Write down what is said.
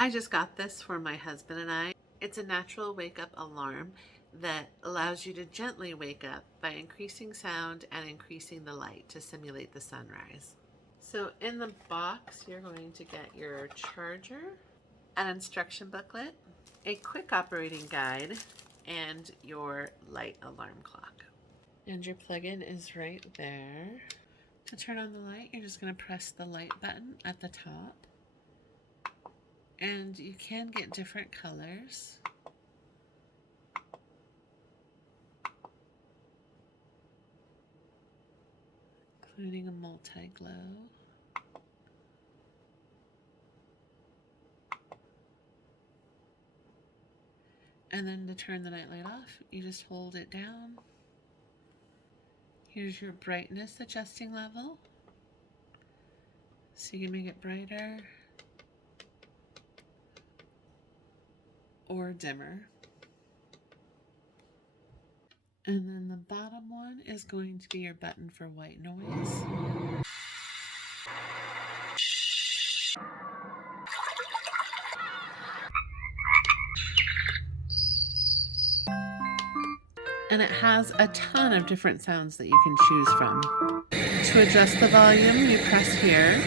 I just got this for my husband and I. It's a natural wake up alarm that allows you to gently wake up by increasing sound and increasing the light to simulate the sunrise. So in the box, you're going to get your charger, an instruction booklet, a quick operating guide, and your light alarm clock. And your plug-in is right there. To turn on the light, you're just going to press the light button at the top. And you can get different colors. Including a multi-glow. And then to turn the night light off, you just hold it down. Here's your brightness adjusting level. So you can make it brighter or dimmer. And then the bottom one is going to be your button for white noise. And it has a ton of different sounds that you can choose from. To adjust the volume, you press here.